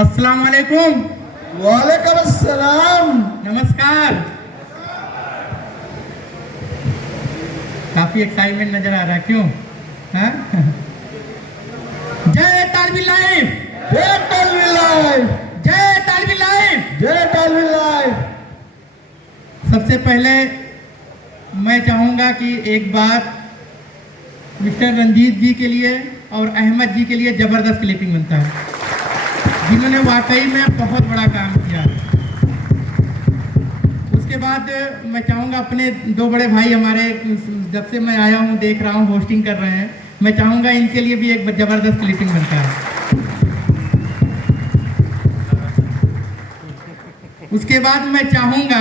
अस्सलाम वालेकुम। वालेकुम अस्सलाम। नमस्कार। काफी एक्साइटमेंट नजर आ रहा है, क्यों? हाँ? जय तालवी लाइफ, जय तालवी लाइफ, जय तालवी लाइफ, जय तालवी लाइफ। सबसे पहले मैं चाहूंगा कि एक बात मिस्टर रंजीत जी के लिए और अहमद जी के लिए जबरदस्त क्लिपिंग बनता है, जिन्होंने वाकई में बहुत बड़ा काम किया। उसके बाद मैं चाहूँगा अपने दो बड़े भाई हमारे, जब से मैं आया हूँ देख रहा हूँ होस्टिंग कर रहे हैं, मैं चाहूँगा इनके लिए भी एक जबरदस्त क्लिपिंग बनता है। उसके बाद मैं चाहूँगा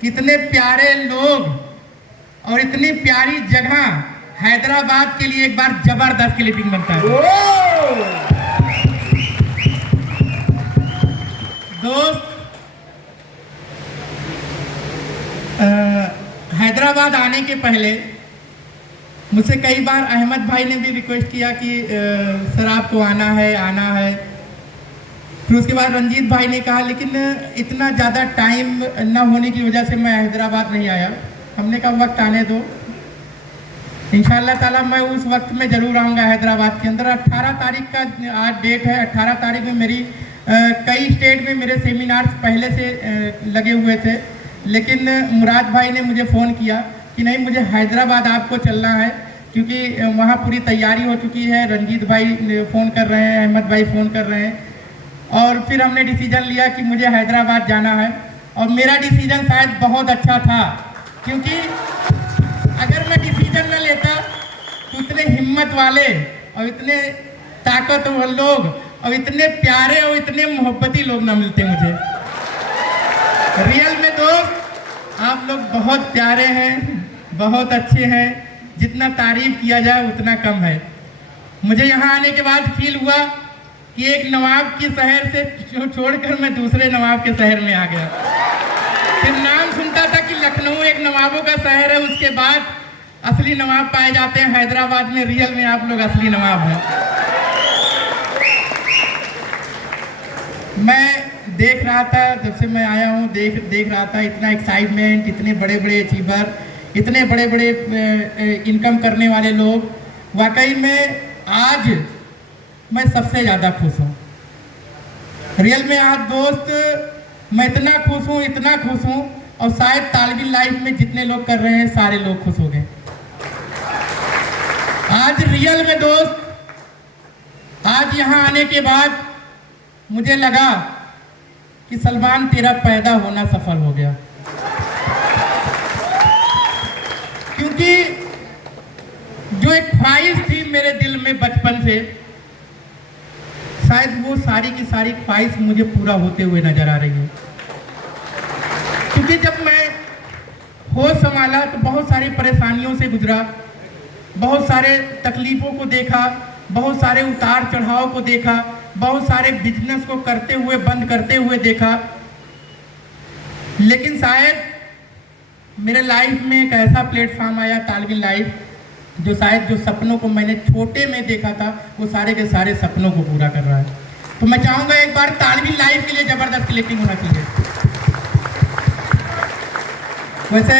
कितने प्यारे लोग और इतनी प्यारी जगह हैदराबाद के लिए एक बार जबरदस्त क्लिपिंग बनता है। दोस्त, हैदराबाद आने के पहले मुझसे कई बार अहमद भाई ने भी रिक्वेस्ट किया कि सर आपको आना है। फिर उसके बाद रंजीत भाई ने कहा, लेकिन इतना ज़्यादा टाइम न होने की वजह से मैं हैदराबाद नहीं आया। हमने कहा वक्त आने दो, इंशाअल्लाह ताला मैं उस वक्त में ज़रूर आऊँगा हैदराबाद के अंदर। 18 तारीख का आज डेट है। 18 तारीख में मेरी कई स्टेट में मेरे सेमिनार्स पहले से लगे हुए थे, लेकिन मुराद भाई ने मुझे फ़ोन किया कि नहीं, मुझे हैदराबाद आपको चलना है, क्योंकि वहाँ पूरी तैयारी हो चुकी है। रंजीत भाई फ़ोन कर रहे हैं, अहमद भाई फ़ोन कर रहे हैं, और फिर हमने डिसीजन लिया कि मुझे हैदराबाद जाना है। और मेरा डिसीजन शायद बहुत अच्छा था, क्योंकि अगर मैं डिसीजन न लेता तो इतने हिम्मत वाले और इतने ताकतवर लोग और इतने प्यारे और इतने मोहब्बती लोग ना मिलते मुझे। रियल में दोस्त आप लोग बहुत प्यारे हैं, बहुत अच्छे हैं, जितना तारीफ किया जाए उतना कम है। मुझे यहाँ आने के बाद फील हुआ कि एक नवाब के शहर से छोड़कर मैं दूसरे नवाब के शहर में आ गया। फिर नाम सुनता था कि लखनऊ एक नवाबों का शहर है, उसके बाद असली नवाब पाए जाते हैं हैदराबाद में। रियल में आप लोग असली नवाब हैं। मैं देख रहा था, जब से मैं आया हूँ देख रहा था इतना एक्साइटमेंट, इतने बड़े बड़े अचीवर, इतने बड़े बड़े इनकम करने वाले लोग। वाकई में आज मैं सबसे ज़्यादा खुश हूँ। रियल में आज दोस्त मैं इतना खुश हूँ, और शायद तालवी लाइफ में जितने लोग कर रहे हैं सारे लोग खुश हो गए आज। रियल में दोस्त, आज यहाँ आने के बाद मुझे लगा कि सलमान तेरा पैदा होना सफल हो गया, क्योंकि जो एक ख्वाहिश थी मेरे दिल में बचपन से, शायद वो सारी की सारी ख्वाहिश मुझे पूरा होते हुए नजर आ रही है। क्योंकि जब मैं होश संभाला तो बहुत सारी परेशानियों से गुजरा, बहुत सारे तकलीफों को देखा, बहुत सारे उतार चढ़ाव को देखा, बहुत सारे बिजनेस को करते हुए बंद करते हुए देखा। लेकिन शायद मेरे लाइफ में एक ऐसा प्लेटफॉर्म आया, तालवी लाइफ, जो शायद जो सपनों को मैंने छोटे में देखा था वो सारे के सारे सपनों को पूरा कर रहा है। तो मैं चाहूँगा एक बार तालवी लाइफ के लिए जबरदस्त क्लिपिंग होना चाहिए। वैसे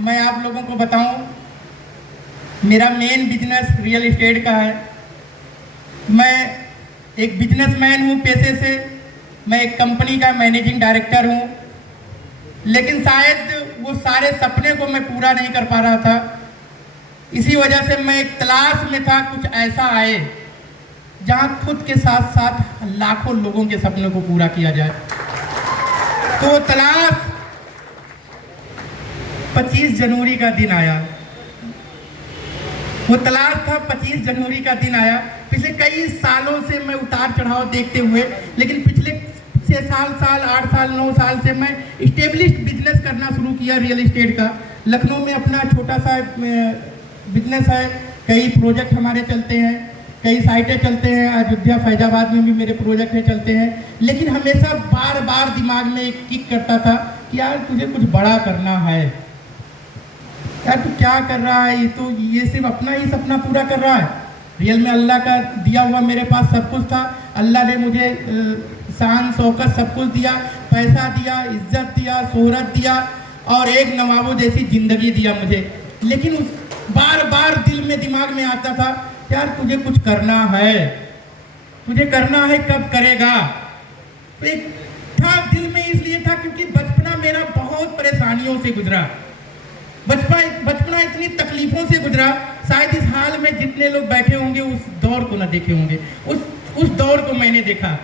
मैं आप लोगों को बताऊं, मेरा मेन बिजनेस रियल एस्टेट का है। मैं एक बिजनेसमैन हूं पेशे से, मैं एक कंपनी का मैनेजिंग डायरेक्टर हूं, लेकिन शायद वो सारे सपने को मैं पूरा नहीं कर पा रहा था। इसी वजह से मैं एक तलाश में था, कुछ ऐसा आए जहां खुद के साथ साथ लाखों लोगों के सपनों को पूरा किया जाए। तो तलाश 25 जनवरी का दिन आया। वो तलाश था, 25 जनवरी का दिन आया। पिछले कई सालों से मैं उतार चढ़ाव देखते हुए, लेकिन पिछले 6 साल 8 साल 9 साल से मैं इस्टेब्लिश्ड बिजनेस करना शुरू किया रियल एस्टेट का। लखनऊ में अपना छोटा सा बिजनेस है, कई प्रोजेक्ट हमारे चलते हैं, कई साइटें चलते हैं, अयोध्या फैजाबाद में भी मेरे प्रोजेक्ट हैं चलते हैं। लेकिन हमेशा बार बार दिमाग में एक किक करता था कि यार तुझे कुछ बड़ा करना है, यार तू क्या कर रहा है, ये सिर्फ अपना ही सपना पूरा कर रहा है। रियल में अल्लाह का दिया हुआ मेरे पास सब कुछ था। अल्लाह ने मुझे शान शौकत सब कुछ दिया, पैसा दिया, इज्जत दिया, शोहरत दिया और एक नवाबों जैसी ज़िंदगी दिया मुझे। लेकिन बार बार दिल में दिमाग में आता था, यार तुझे कुछ करना है, तुझे करना है, कब करेगा। तो एक था दिल में, इसलिए था क्योंकि बचपना मेरा बहुत परेशानियों से गुजरा, बचपना इतनी तकलीफों से गुजरा। शायद इस हाल में जितने लोग बैठे होंगे उस दौर को ना देखे होंगे, उस दौर को मैंने देखा।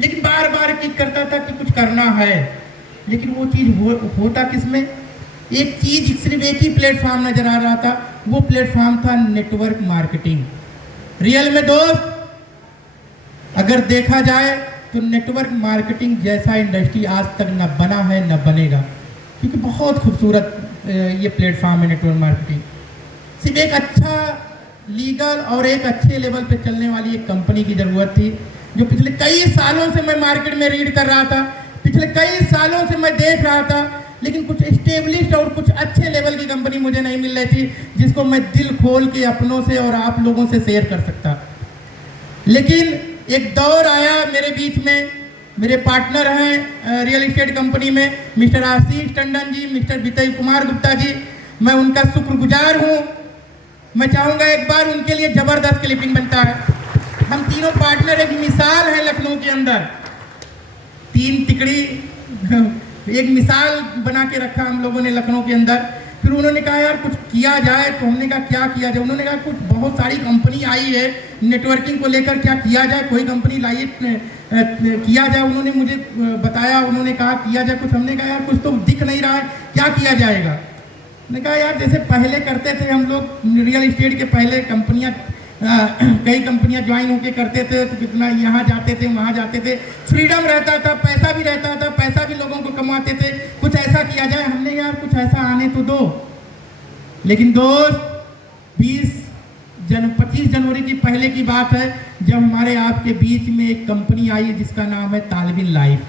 लेकिन बार बार किक करता था कि कुछ करना है, लेकिन वो चीज़ होता किसमें। एक चीज़ सिर्फ एक ही प्लेटफॉर्म नजर आ रहा था, वो प्लेटफॉर्म था नेटवर्क मार्केटिंग। रियल में दोस्त अगर देखा जाए तो नेटवर्क मार्केटिंग जैसा इंडस्ट्री आज तक न बना है न बनेगा, क्योंकि बहुत खूबसूरत ये प्लेटफॉर्म है नेटवर्क मार्केटिंग। सिर्फ एक अच्छा लीगल और एक अच्छे लेवल पे चलने वाली एक कंपनी की ज़रूरत थी, जो पिछले कई सालों से मैं मार्केट में रीड कर रहा था, पिछले कई सालों से मैं देख रहा था, लेकिन कुछ एस्टेब्लिश्ड और कुछ अच्छे लेवल की कंपनी मुझे नहीं मिल रही थी, जिसको मैं दिल खोल के अपनों से और आप लोगों से शेयर कर सकता। लेकिन एक दौर आया मेरे बीच में, मेरे पार्टनर हैं रियल एस्टेट कंपनी में मिस्टर आशीष टंडन जी, मिस्टर विजय कुमार गुप्ता जी, मैं उनका शुक्रगुजार हूँ। मैं चाहूँगा एक बार उनके लिए ज़बरदस्त क्लिपिंग बनता है। हम तीनों पार्टनर एक मिसाल है लखनऊ के अंदर, तीन तिकड़ी एक मिसाल बना के रखा हम लोगों ने लखनऊ के अंदर। फिर उन्होंने कहा यार कुछ किया जाए, तो हमने कहा क्या किया जाए। उन्होंने कहा कुछ बहुत सारी कंपनी आई है नेटवर्किंग को लेकर, क्या किया जाए, कोई कंपनी लाइए किया जाए। उन्होंने मुझे बताया, उन्होंने कहा किया जाए कुछ। हमने कहा यार कुछ तो दिख नहीं रहा है, क्या किया जाएगा। मैंने कहा यार जैसे पहले करते थे हम लोग रियल एस्टेट के, पहले कंपनियाँ कई कंपनियां ज्वाइन होके करते थे, तो कितना यहाँ जाते थे वहाँ जाते थे, फ्रीडम रहता था, पैसा भी रहता था, पैसा भी लोगों को कमाते थे। कुछ ऐसा किया जाए, हमने यार कुछ ऐसा आने तो दो। लेकिन दोस्त 25 जनवरी की पहले की बात है, जब हमारे आपके बीच में एक कंपनी आई है जिसका नाम है तालविन लाइफ।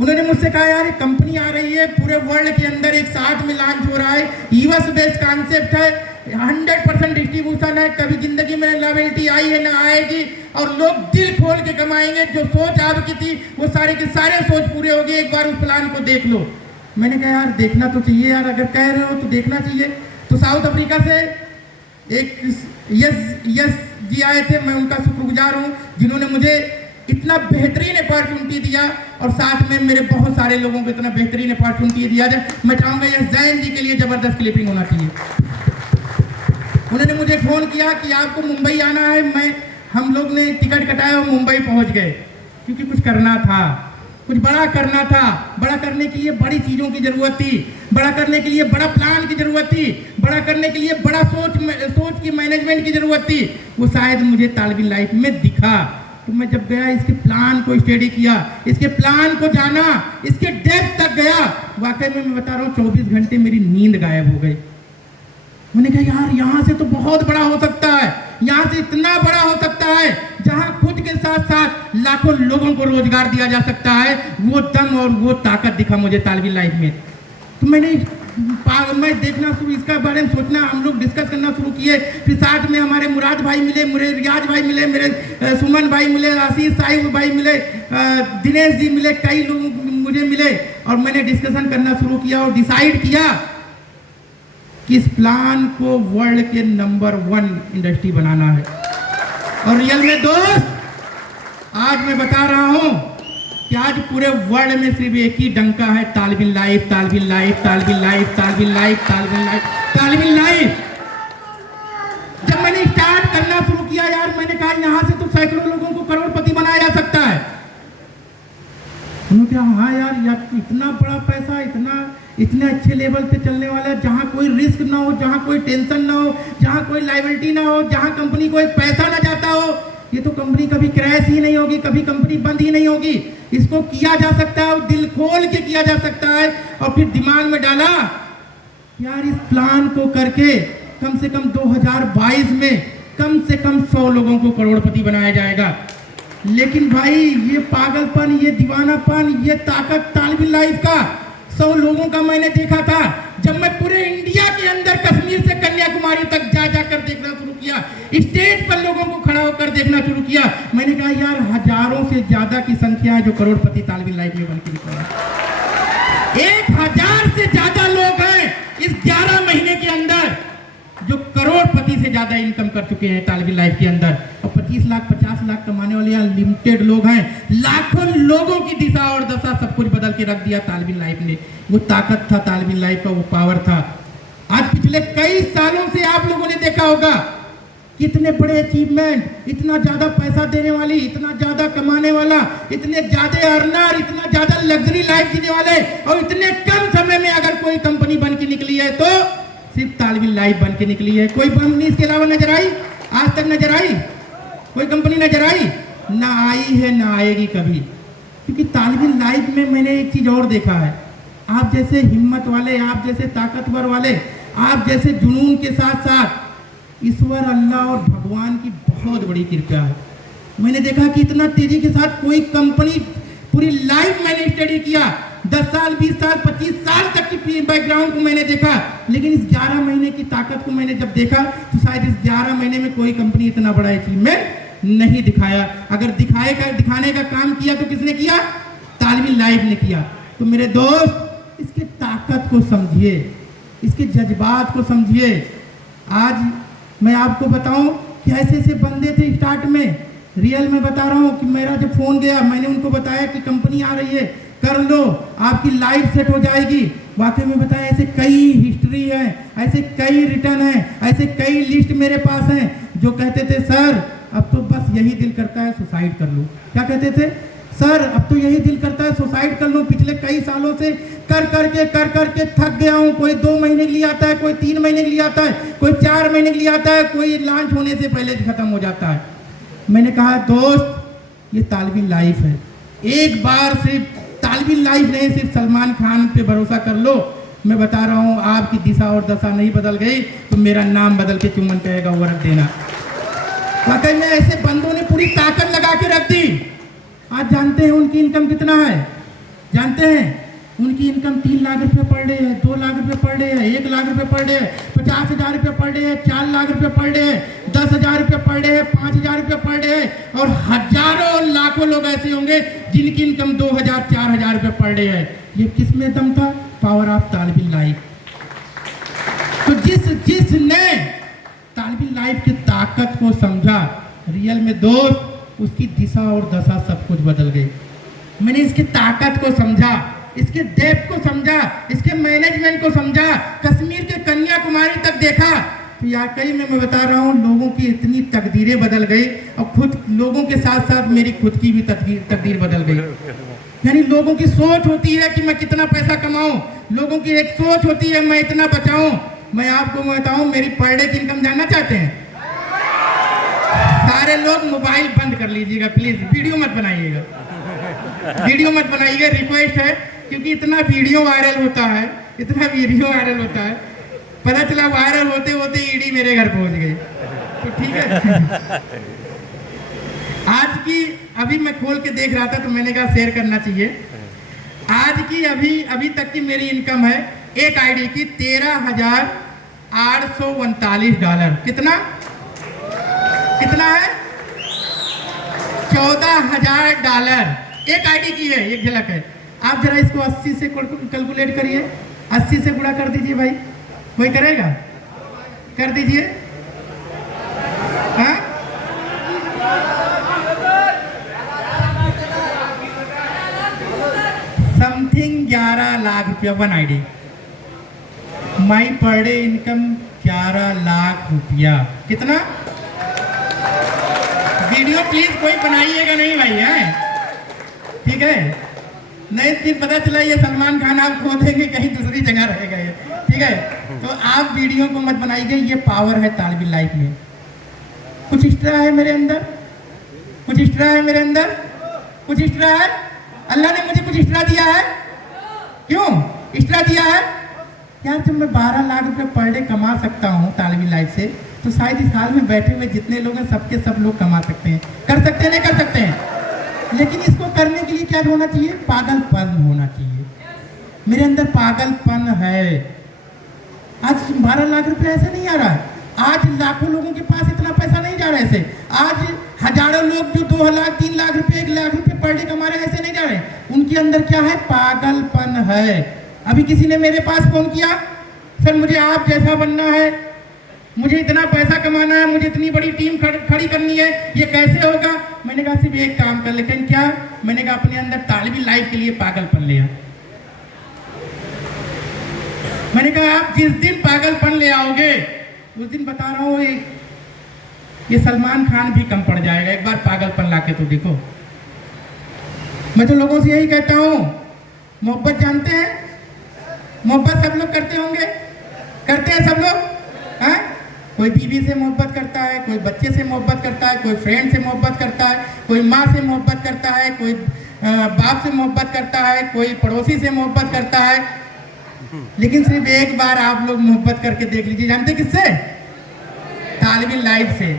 उन्होंने मुझसे कहा यार एक कंपनी आ रही है, पूरे वर्ल्ड के अंदर एक साथ में लॉन्च हो रहा है, यूएस बेस्ड कॉन्सेप्ट है, 100% डिस्ट्रीब्यूशन है, कभी जिंदगी में लायबिलिटी आई है ना आएगी, और लोग दिल खोल के कमाएंगे। जो सोच आपकी थी वो सारे के सारे सोच पूरे हो गए, एक बार उस प्लान को देख लो। मैंने कहा यार देखना तो चाहिए यार, अगर कह रहे हो तो देखना चाहिए। तो साउथ अफ्रीका से एक यस जी आए थे, मैं उनका शुक्रगुजार हूँ जिन्होंने मुझे इतना बेहतरीन अपॉर्चुनिटी दिया, और साथ में मेरे बहुत सारे लोगों को इतना बेहतरीन अपॉर्चुनिटी दिया जाए। मैं चाहूँगा यस जैन जी के लिए ज़बरदस्त क्लिपिंग होना चाहिए। उन्होंने मुझे फ़ोन किया कि आपको मुंबई आना है। हम लोग ने टिकट कटाया और मुंबई पहुँच गए, क्योंकि कुछ करना था, कुछ बड़ा करना था। बड़ा करने के लिए बड़ी चीज़ों की ज़रूरत थी, बड़ा करने के लिए बड़ा प्लान की ज़रूरत थी, बड़ा करने के लिए बड़ा सोच की मैनेजमेंट की ज़रूरत थी। वो शायद मुझे तालविन लाइफ में दिखा। तो मैं जब गया, इसके प्लान को स्टडी किया, इसके प्लान को जाना, इसके डेप्थ तक गया, वाकई में मैं बता रहा हूँ 24 घंटे मेरी नींद गायब हो गई। मैंने कहा यार यहाँ से तो बहुत बड़ा हो सकता है, यहाँ से इतना बड़ा हो सकता है जहाँ खुद के साथ साथ लाखों लोगों को रोजगार दिया जा सकता है। वो दम और वो ताकत दिखा मुझे तालविन लाइफ में। तो मैं देखना शुरू, इसका बारे में सोचना, हम लोग डिस्कस करना शुरू किए। फिर साथ में हमारे मुराद भाई मिले, मेरे रियाज भाई मिले, मेरे सुमन भाई मिले, आशीष साहिब भाई मिले, दिनेश जी मिले, कई लोग मुझे मिले, और मैंने डिस्कशन करना शुरू किया और डिसाइड किया कि इस प्लान को वर्ल्ड के नंबर 1 इंडस्ट्री बनाना है। और रियल में दोस्त आज मैं बता रहा हूं कि आज पूरे वर्ल्ड में सिर्फ एक ही डंका है, तालविन लाइफ, तालविन लाइफ, तालविन लाइफ, तालविन लाइफ, तालविन लाइफ, तालविन लाइफ। जब मैंने स्टार्ट करना शुरू किया यार, मैंने कहा यहाँ से तो सैकड़ों लोगों को करोड़पति बनाया जा सकता है। उन्होंने कहा हाँ यार इतना बड़ा पैसा, इतने अच्छे लेवल पे चलने वाला है, जहाँ कोई रिस्क ना हो, जहाँ कोई टेंशन ना हो, जहाँ कोई लायबिलिटी ना हो, जहाँ कंपनी को एक पैसा ना जाता हो, ये तो कंपनी कभी क्रैश ही नहीं होगी, कभी कंपनी बंद ही नहीं होगी। इसको किया जा सकता है और दिल खोल के किया जा सकता है। और फिर दिमाग में डाला यार इस प्लान को करके कम से कम 2022 में कम से कम 100 लोगों को करोड़पति बनाया जाएगा। लेकिन भाई ये पागलपन, ये दीवानापन, ये ताकत तालविन लाइफ का 100 लोगों का मैंने देखा था जब मैं पूरे इंडिया के अंदर कश्मीर से कन्याकुमारी देखना शुरू किया। मैंने कहा यार हजारों से ज्यादा की संख्या है जो करोड़पति तालिब इल्म लाइफ में बन के निकले हैं। 1000 से ज्यादा लोग हैं इस 11 महीने के अंदर जो करोड़पति से ज्यादा इनकम कर चुके हैं तालिब इल्म लाइफ के अंदर। और 25 लाख 50 लाख कमाने वाले यहाँ लिमिटेड लोग हैं। लाखों लोगों की दिशा और दशा सब कुछ बदल के रख दिया तालिब इल्म लाइफ ने। वो ताकत था तालिब इल्म लाइफ का, वो पावर था। आज पिछले कई सालों से आप लोगों ने देखा होगा कितने बड़े अचीवमेंट, इतना ज्यादा पैसा देने वाली, इतना ज्यादा कमाने वाला, इतने ज्यादा अर्नर, इतना ज्यादा लग्जरी लाइफ जीने वाले, और इतने कम समय में अगर कोई कंपनी बन के निकली है तो सिर्फ तालिब इल्म लाइफ बन के निकली है। कोई कंपनी इसके अलावा नजर आई? आज तक नजर आई? कोई कंपनी नजर आई? ना आई है, ना आएगी कभी। क्योंकि तालिब इल्म लाइफ में मैंने एक चीज और देखा है, आप जैसे हिम्मत वाले, आप जैसे ताकतवर वाले, आप जैसे जुनून के साथ साथ ईश्वर अल्लाह और भगवान की बहुत बड़ी कृपा है। मैंने देखा कि इतना तेजी के साथ कोई कंपनी, पूरी लाइफ मैंने स्टडी किया, 10 साल 20 साल 25 साल तक की बैकग्राउंड को मैंने देखा, लेकिन इस 11 महीने की ताकत को मैंने जब देखा तो शायद इस 11 महीने में कोई कंपनी इतना बड़ा अचीवमेंट नहीं दिखाया। अगर दिखाने का काम किया तो किसने किया? तालिब इल्म लाइफ ने किया। तो मेरे दोस्त इसके ताकत को समझिए, इसके जज्बात को समझिए। आज मैं आपको बताऊं कि ऐसे ऐसे बंदे थे स्टार्ट में, रियल में बता रहा हूं कि मेरा जब फोन गया मैंने उनको बताया कि कंपनी आ रही है, कर लो, आपकी लाइफ सेट हो जाएगी। वाकई में बताया ऐसे कई हिस्ट्री है, ऐसे कई रिटर्न है, ऐसे कई लिस्ट मेरे पास हैं जो कहते थे सर अब तो बस यही दिल करता है सुसाइड कर लो। क्या कहते थे? सर अब तो यही दिल करता है सुसाइड कर लो। पिछले कई सालों से कर करके थक गया हूँ। कोई 2 महीने के लिए आता है, कोई 3 महीने के लिए आता है, कोई 4 महीने के लिए आता है, कोई लॉन्च होने से पहले खत्म हो जाता है। मैंने कहा दोस्त ये तालिब इल्म लाइफ है, एक बार सिर्फ तालिब इल्म लाइफ नहीं, सिर्फ सलमान खान पे भरोसा कर लो। मैं बता रहा हूँ आपकी दिशा और दशा नहीं बदल गई तो मेरा नाम बदल के चुम्बन कहेगा वो रख देना। वाकई में ऐसे बंदों ने पूरी ताकत लगा के रख दी। आज जानते हैं उनकी इनकम कितना है? जानते हैं उनकी इनकम 3 लाख रुपये पर डे है, 2 लाख रुपये पर डे है, 1 लाख रुपये पर डे है, 50,000 रुपये पर डे है, 4 लाख रुपये पर डे है, 10,000 रुपये पर डे है, 5,000 रुपये पर डे है। और हजारों लाखों लोग ऐसे होंगे जिनकी इनकम 2,000 4,000 रुपये पर डे है। ये किस में दम था? पावर ऑफ तालिब इल्म लाइफ। तो जिसने तालिब इल्म लाइफ की ताकत को समझा, रियल में दोस्त उसकी दिशा और दशा सब कुछ बदल गई। मैंने इसकी ताकत को समझा, इसके डेप्थ को समझा, इसके मैनेजमेंट को समझा, कश्मीर के कन्याकुमारी तक देखा तो वाकई में मैं बता रहा हूँ लोगों की इतनी तकदीरें बदल गई और खुद लोगों के साथ साथ मेरी खुद की भी तकदीर बदल गई। यानी लोगों की सोच होती है कि मैं कितना पैसा कमाऊं, लोगों की एक सोच होती है मैं इतना बचाऊं। मैं आपको बताऊं मेरी पर डे की इनकम जानना चाहते हैं? सारे लोग मोबाइल बंद कर लीजिएगा प्लीज, वीडियो मत बनाइएगा, वीडियो मत बनाइएगा, रिक्वेस्ट है। क्योंकि इतना वीडियो वायरल होता है, इतना वीडियो वायरल होता है, पता चला वायरल होते होते ईडी मेरे घर पहुंच गई। तो ठीक है आज की अभी मैं खोल के देख रहा था तो मैंने कहा शेयर करना चाहिए। आज की अभी तक की मेरी इनकम है एक आईडी की $13,839। कितना है? $14,000 एक आईडी की है, एक झलक है। आप जरा इसको 80 से कैलकुलेट करिए, 80 से गुणा कर दीजिए भाई, कोई करेगा? कर दीजिए। हाँ समथिंग 11 लाख रुपया 1 आईडी। माई पर डे इनकम 11 लाख रुपया। कितना? वीडियो प्लीज कोई बनाइएगा नहीं भाई, है ठीक है? नहीं फिर पता चला ये सलमान खान आप खो देंगे कहीं दूसरी जगह रहेगा ये, ठीक है? तो आप वीडियो को मत बनाइए। ये पावर है तालिब इल्म लाइफ में। कुछ एक्स्ट्रा है मेरे अंदर, कुछ एक्स्ट्रा है मेरे अंदर, कुछ एक्स्ट्रा है। अल्लाह ने मुझे कुछ एक्स्ट्रा दिया है। क्यों एक्स्ट्रा दिया है? यार जब मैं 12 लाख रुपए पर डे कमा सकता हूँ तालिब इल्म लाइफ से, तो शायद इस हाल में बैठे हुए जितने लोग हैं सबके सब लोग कमा सकते हैं। कर सकते हैं, नहीं कर सकते हैं? लेकिन इसको करने के लिए क्या होना चाहिए? पागलपन होना चाहिए। मेरे अंदर पागलपन है। आज 12 लाख रुपए ऐसे नहीं आ रहा है। आज लाखों लोगों के पास इतना पैसा नहीं जा रहा है ऐसे। आज हजारों लोग जो 2 लाख 3 लाख रुपए 1 लाख रुपए पर डे कमा रहे हैं, ऐसे नहीं जा रहे। उनके अंदर क्या है? पागलपन है। अभी किसी ने मेरे पास फोन किया, सर मुझे आप जैसा बनना है, मुझे इतना पैसा कमाना है, मुझे इतनी बड़ी टीम खड़ी करनी है, ये कैसे होगा? मैंने कहा सिर्फ एक काम कर, लेकिन क्या? मैंने कहा अपने अंदर तालिबी लाइफ के लिए पागलपन ले आ। मैंने कहा आप जिस दिन पागलपन ले आओगे उस दिन बता रहा हूँ ये सलमान खान भी कम पड़ जाएगा। एक बार पागलपन लाके तो देखो। मैं तो लोगों से यही कहता हूँ, मोहब्बत जानते हैं? मोहब्बत सब लोग करते होंगे, करते हैं सब लोग? हाँ, कोई बीवी से मोहब्बत करता है, कोई बच्चे से मोहब्बत करता है, कोई फ्रेंड से मोहब्बत करता है, कोई माँ से मोहब्बत करता है, कोई बाप से मोहब्बत करता है, कोई पड़ोसी से मोहब्बत करता है। लेकिन सिर्फ एक बार आप लोग मोहब्बत करके देख लीजिए, जानते किससे? तालिबी लाइफ से।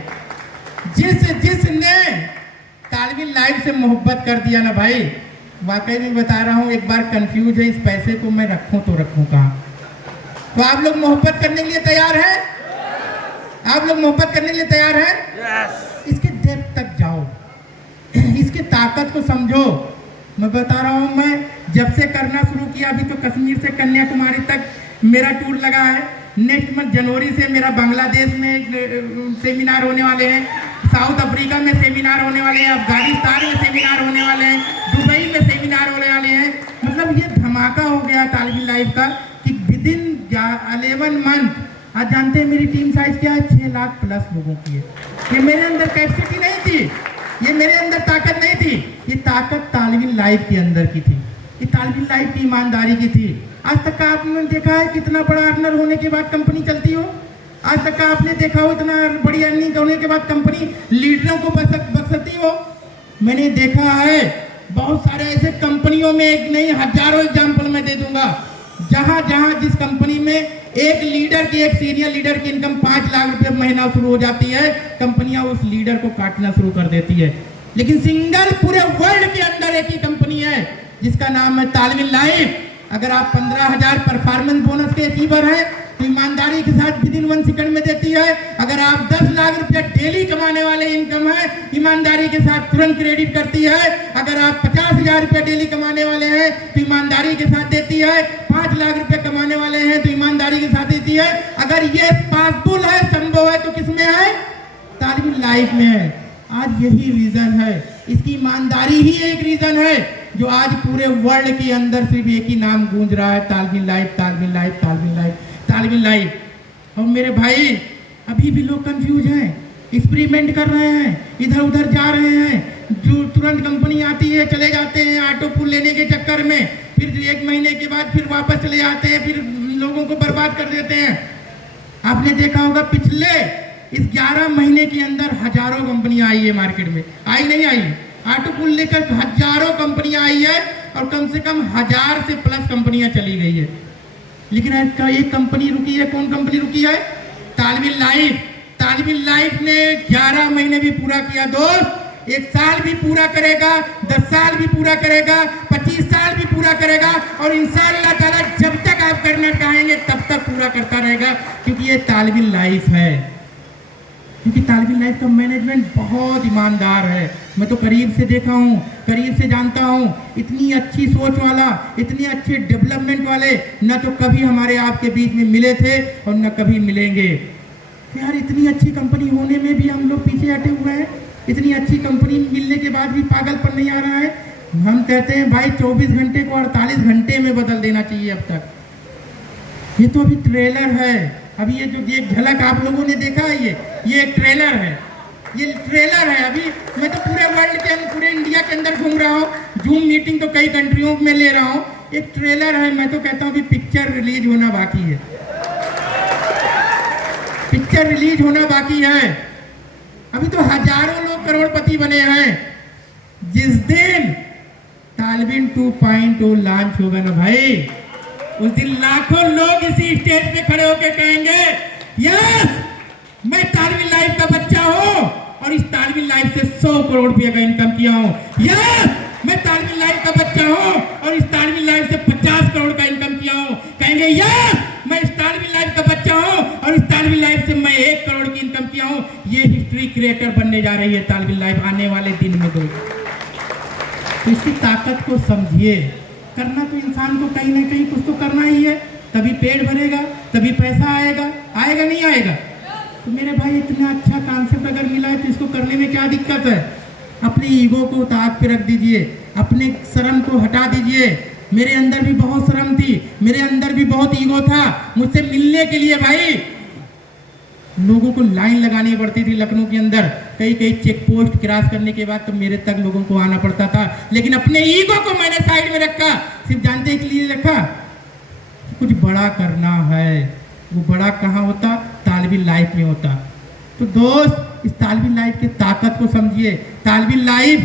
जिसने तालिबी लाइफ से मोहब्बत कर दिया ना भाई, वाकई में बता रहा हूँ, एक बार कंफ्यूज है, इस पैसे को मैं रखूं तो रखूं कहाँ? तो आप लोग मोहब्बत करने के लिए तैयार हैं? आप लोग मोहब्बत करने के लिए तैयार हैं? इसके डेप्थ तक जाओ, इसकी ताकत को समझो। मैं बता रहा हूँ, मैं जब से करना शुरू किया, अभी तो कश्मीर से कन्याकुमारी तक मेरा टूर लगा है। नेक्स्ट मंथ जनवरी से मेरा बांग्लादेश में सेमिनार होने वाले हैं, साउथ अफ्रीका में सेमिनार होने वाले हैं, अफगानिस्तान में सेमिनार होने वाले हैं, दुबई में सेमिनार होने वाले हैं। मतलब ये धमाका हो गया तालिबी लाइफ का कि विदिन 11 मंथ, आज जानते हैं मेरी टीम साइज क्या है? 6 लाख प्लस लोगों की है। ये मेरे अंदर कैपेसिटी नहीं थी, ये मेरे अंदर ताकत नहीं थी, ये ताकत तालिबी लाइफ के अंदर की थी, ये तालिबी लाइफ की ईमानदारी की थी। आज तक का आपने देखा है कितना बड़ा अर्नर होने के बाद कंपनी चलती हो? आज तक का आपने देखा हो इतना बड़ी अर्निंग होने के बाद कंपनी लीडरों को बख्शती हो? मैंने देखा है बहुत सारे ऐसे कंपनियों में, एक नहीं हजारों एग्जाम्पल मैं दे दूंगा, जहां जहां जिस कंपनी में एक लीडर की, एक सीनियर लीडर की इनकम 5 लाख रुपए महीना शुरू हो जाती है, कंपनियां उस लीडर को काटना शुरू कर देती है। लेकिन सिंगल पूरे वर्ल्ड के अंदर एक ही कंपनी है जिसका नाम है तालिबी लाइफ। अगर आप 15,000 परफॉर्मेंस बोनस के अचीवर हैं तो ईमानदारी के साथ विदिन 1 सेकंड में देती है। अगर आप 10 लाख रुपया डेली कमाने वाले इनकम है, ईमानदारी के साथ तुरंत क्रेडिट करती है। अगर आप 50,000 रुपया डेली कमाने वाले हैं तो ईमानदारी के साथ देती है। 5 लाख रुपया कमाने वाले हैं तो ईमानदारी के साथ देती है। अगर ये पॉसिबल है, संभव है, तो किसमें है? तालिबी लाइफ में है। आज यही रीजन है, इसकी ईमानदारी ही एक रीजन है जो आज पूरे वर्ल्ड के अंदर सिर्फ एक ही नाम गूंज रहा है, तालिबी लाइफ, तालिबी लाइफ, तालिबी लाइफ, तालिबी लाइफ। और मेरे भाई अभी भी लोग कंफ्यूज हैं, एक्सपेरिमेंट कर रहे हैं, इधर उधर जा रहे हैं, जो तुरंत कंपनी आती है चले जाते हैं ऑटो पुल लेने के चक्कर में, फिर 1 महीने के बाद फिर वापस चले जाते हैं, फिर लोगों को बर्बाद कर देते हैं। आपने देखा होगा पिछले इस 11 महीने के अंदर हजारों कंपनियां आई है मार्केट में, आई नहीं आई? ऑटो पुल लेकर हजारों कंपनियां आई है और कम से कम 1000 से प्लस कंपनियां चली गई है। लेकिन एक कंपनी रुकी है। कौन कंपनी रुकी है? तालिबी लाइफ। तालिबी लाइफ ने 11 महीने भी पूरा किया दोस्त, 1 साल भी पूरा करेगा, 10 साल भी पूरा करेगा, 25 साल भी पूरा करेगा, और इंशाअल्लाह ताला जब तक आप करना चाहेंगे तब तक पूरा करता रहेगा, क्योंकि ये तालिबी लाइफ है। क्योंकि तालिबी लाइफ का मैनेजमेंट बहुत ईमानदार है। मैं तो करीब से देखा हूँ, करीब से जानता हूँ। इतनी अच्छी सोच वाला, इतने अच्छे डेवलपमेंट वाले न तो कभी हमारे आपके बीच में मिले थे और न कभी मिलेंगे। यार इतनी अच्छी कंपनी होने में भी हम लोग पीछे हटे हुए हैं। इतनी अच्छी कंपनी मिलने के बाद भी पागलपन नहीं आ रहा है। हम कहते हैं भाई 24 घंटे को 48 घंटे में बदल देना चाहिए अब तक। ये तो अभी ट्रेलर है। अभी ये जो एक झलक आप लोगों ने देखा है, ये एक ट्रेलर है, ये ट्रेलर है। अभी मैं तो पूरे वर्ल्ड के अंदर, पूरे इंडिया के अंदर घूम रहा हूँ, जूम मीटिंग तो कई कंट्रियों में ले रहा हूँ। एक ट्रेलर है। मैं तो कहता हूँ अभी पिक्चर रिलीज होना बाकी है, पिक्चर रिलीज होना बाकी है। अभी तो हजारों लोग करोड़पति बने हैं। जिस दिन तालिबी 2.0 लॉन्च होगा ना भाई, उस दिन लाखों लोग इसी स्टेज पे खड़े होकर कहेंगे यस मैं तालिबी लाइफ का बच्चा हूं और इस तालिबी लाइफ से 100 करोड़ रुपए का इनकम किया हूं। यस मैं तालिबी लाइफ का बच्चा हूं और इस तालिबी लाइफ से 50 करोड़ का इनकम किया हूं। कहेंगे यस मैं इस तालिबी लाइफ का बच्चा हूं और इस तालिबी लाइफ से मैं 1 करोड़ की इनकम किया हूं। ये हिस्ट्री क्रिएटर बनने जा रही है तालिब लाइफ आने वाले दिन में। तो इसकी ताकत को समझिए। करना तो इंसान को कहीं ना कहीं कुछ तो करना ही है, तभी पेट भरेगा, तभी पैसा आएगा। आएगा नहीं आएगा? तो मेरे भाई इतना अच्छा कॉन्सेप्ट अगर मिला है तो इसको करने में क्या दिक्कत है? अपनी ईगो को ताक पे रख दीजिए, अपने शर्म को हटा दीजिए। मेरे अंदर भी बहुत शर्म थी, मेरे अंदर भी बहुत ईगो था। मुझसे मिलने के लिए भाई लोगों को लाइन लगानी पड़ती थी लखनऊ के अंदर, कई कई चेक पोस्ट क्रॉस करने के बाद तो मेरे तक लोगों को आना पड़ता था। लेकिन अपने ईगो को मैंने साइड में रखा। सिर्फ जानते के लिए रखा कि कुछ बड़ा करना है। वो बड़ा कहाँ होता? तालिबी लाइफ में होता। तो दोस्त, इस तालिबी लाइफ की ताकत को समझिए। तालिबी लाइफ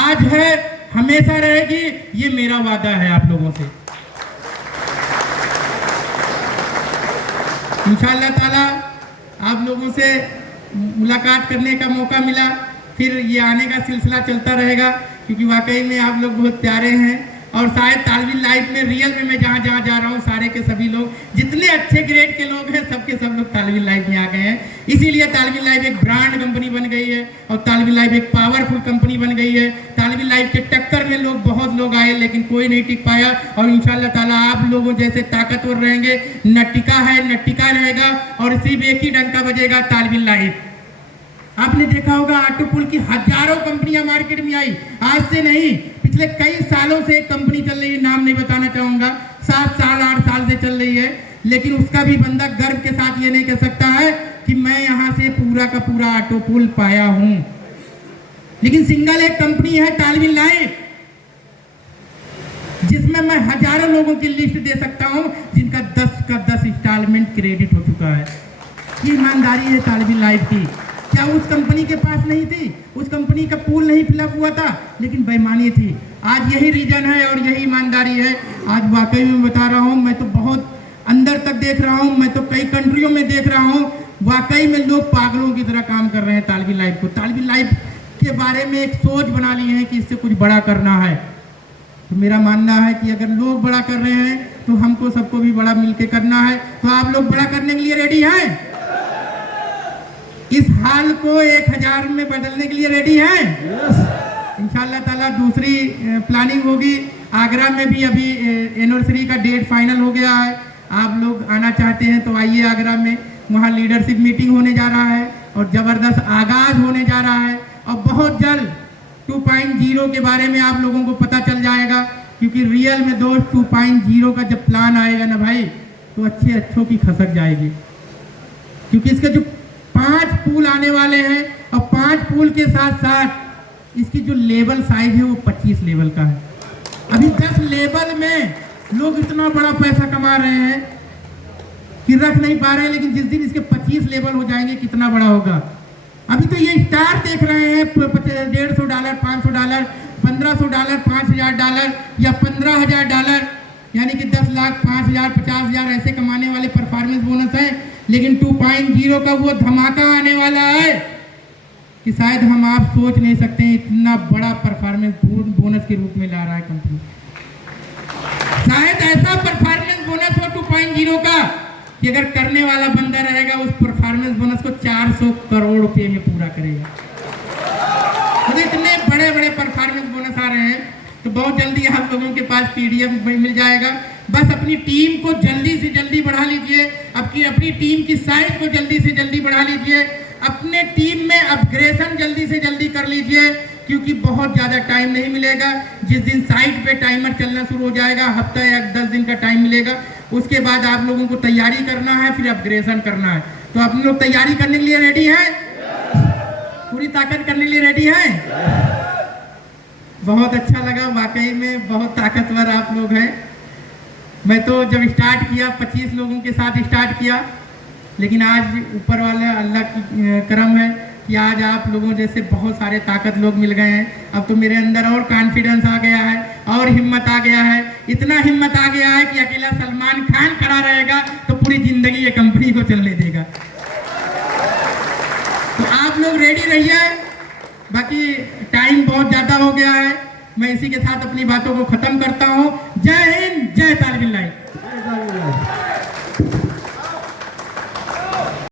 आज है, हमेशा रहेगी, ये मेरा वादा है आप लोगों से। इंशाअल्लाह ताला आप लोगों से मुलाकात करने का मौका मिला, फिर ये आने का सिलसिला चलता रहेगा, क्योंकि वाकई में आप लोग बहुत प्यारे हैं। और शायद तालिबी लाइफ में रियल में मैं जहाँ जहाँ जा रहा हूँ, सारे के सभी लोग जितने अच्छे ग्रेड के लोग हैं, सबके सब लोग तालिबी लाइफ में आ गए हैं। इसीलिए तालिबी लाइफ एक ब्रांड कंपनी बन गई है और तालिबी लाइफ एक पावरफुल कंपनी बन गई है। तालिबी लाइफ के टक्कर में लोग बहुत लोग आए, लेकिन कोई नहीं टिक पाया। और इंशाअल्लाह ताला आप लोगों जैसे ताकतवर रहेंगे। न टिका है न टिका रहेगा, और सिर्फ एक ही डंका बजेगा, तालिबी लाइफ। आपने देखा होगा ऑटो पुल की हजारों कंपनियां मार्केट में आई, आज से नहीं, पिछले कई सालों से एक कंपनी चल रही है, नाम नहीं बताना चाहूंगा, 7 साल 8 साल से चल रही है। लेकिन उसका भी बंदा गर्व के साथ ये नहीं कह सकता है कि मैं यहां से पूरा का पूरा ऑटो पुल पाया हूं। लेकिन सिंगल एक कंपनी है तालिबी लाइफ, जिसमें मैं हजारों लोगों की लिस्ट दे सकता हूं जिनका 10 का 10 इंस्टॉलमेंट क्रेडिट हो चुका है। ये ईमानदारी है तालिबी लाइफ की। क्या उस कंपनी के पास नहीं थी? उस कंपनी का पूल नहीं फिलअप हुआ था, लेकिन बेईमानी थी। आज यही रीजन है और यही ईमानदारी है। आज वाकई में बता रहा हूँ, मैं तो बहुत अंदर तक देख रहा हूँ, मैं तो कई कंट्रियों में देख रहा हूँ, वाकई में लोग पागलों की तरह काम कर रहे हैं तालिबी लाइफ को। तालिबी लाइफ के बारे में एक सोच बना ली है कि इससे कुछ बड़ा करना है। तो मेरा मानना है कि अगर लोग बड़ा कर रहे हैं तो हमको सबको भी बड़ा मिलकर करना है। तो आप लोग बड़ा करने के लिए रेडी हैं? इस हाल को 1000 में बदलने के लिए रेडी हैं? इंशाअल्लाह ताला दूसरी प्लानिंग होगी। आगरा में भी अभी एनिवर्सरी का डेट फाइनल हो गया है। आप लोग आना चाहते हैं तो आइए आगरा में, वहाँ लीडरशिप मीटिंग होने जा रहा है और ज़बरदस्त आगाज होने जा रहा है। और बहुत जल्द 2.0 के बारे में आप लोगों को पता चल जाएगा, क्योंकि रियल में दोस्त 2.0 का जब प्लान आएगा ना भाई, तो अच्छे अच्छों की खसक जाएगी। क्योंकि इसके जो 5 पुल आने वाले हैं और 5 पुल के साथ साथ इसकी जो लेवल साइज है वो 25 लेवल का है। अभी 10 लेवल में लोग इतना बड़ा पैसा कमा रहे हैं कि रख नहीं पा रहे हैं, लेकिन जिस दिन इसके 25 लेवल हो जाएंगे कितना बड़ा होगा। अभी तो ये स्टार देख रहे हैं $150, $500, $1500, $5000 या $15000, यानी कि 10 लाख, 5000, 50000 ऐसे कमाने वाले परफॉर्मेंस बोनस है। लेकिन 2.0 का वो धमाका आने वाला है कि शायद हम आप सोच नहीं सकते हैं, इतना बड़ा परफॉर्मेंस बोनस के रूप में ला रहा है कंपनी। शायद ऐसा परफॉर्मेंस बोनस हो 2.0 का कि अगर करने वाला बंदा रहेगा उस परफॉर्मेंस बोनस को 400 करोड़ रुपए में पूरा करेगा। तो इतने बड़े बड़े परफॉर्मेंस बोनस आ रहे हैं। तो बहुत जल्दी आप लोगों के पास PDF मिल जाएगा। बस अपनी टीम को जल्दी से जल्दी बढ़ा लीजिए, अपनी टीम की साइज को जल्दी से जल्दी बढ़ा लीजिए, अपने टीम में अपग्रेडेशन जल्दी से जल्दी कर लीजिए, क्योंकि बहुत ज़्यादा टाइम नहीं मिलेगा। जिस दिन साइट पे टाइमर चलना शुरू हो जाएगा, हफ्ता या 10 दिन का टाइम मिलेगा, उसके बाद आप लोगों को तैयारी करना है, फिर अपग्रेडेशन करना है। तो आप लोग तैयारी करने के लिए रेडी हैं? पूरी ताकत करने के लिए रेडी हैं? बहुत अच्छा लगा, वाकई में बहुत ताकतवर आप लोग हैं। मैं तो जब स्टार्ट किया 25 लोगों के साथ स्टार्ट किया, लेकिन आज ऊपर वाले अल्लाह की करम है कि आज आप लोगों जैसे बहुत सारे ताकत लोग मिल गए हैं। अब तो मेरे अंदर और कॉन्फिडेंस आ गया है और हिम्मत आ गया है। इतना हिम्मत आ गया है कि अकेला सलमान खान खड़ा रहेगा तो पूरी जिंदगी ये कंपनी को चलने देगा। तो आप लोग रेडी रहिए। बाकी टाइम बहुत ज़्यादा हो गया है, मैं इसी के साथ अपनी बातों को ख़त्म करता हूँ। जय हिंद, जय तालिबी लाइफ।